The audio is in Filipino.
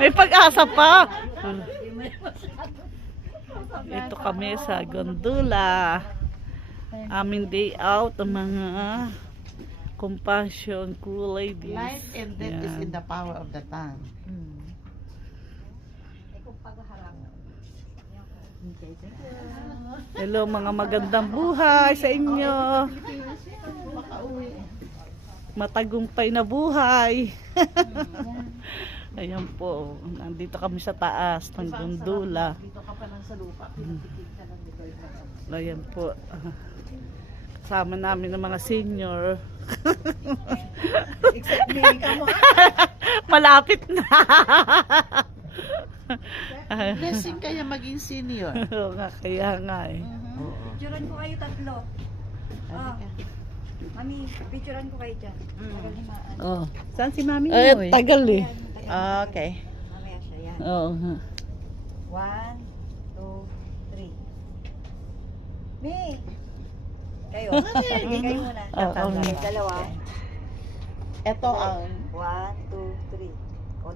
May pag-asa pa. Ito kami sa gondola. Aming day out ang mga compassion cool ladies. Life and death is in the power of the tongue. Hello mga magandang buhay sa inyo. Matagumpay na buhay. Ayan po, nandito kami sa taas ng gondola. Dito ka pa lang sa lupa, pinitikit ka lang ni Lord. Ayan po. Kasama namin ng mga senior. Except me, come on. Malapit na. Blessing kaya maging senior. Oo nga, kaya nga eh. Picturean ko kayo tatlo. Ah. Mami, picturean ko kayo dyan. Tagal ni Maan. Oh. Saan si Mami Ay, mo eh? tagal eh. Okay. Mamaya siya yan. Oo. 1, 2, 3. Me! Kayo. Sige, kayo muna. Oo, Okay, okay. dalawa. Ito ang 1, 2, 3. O,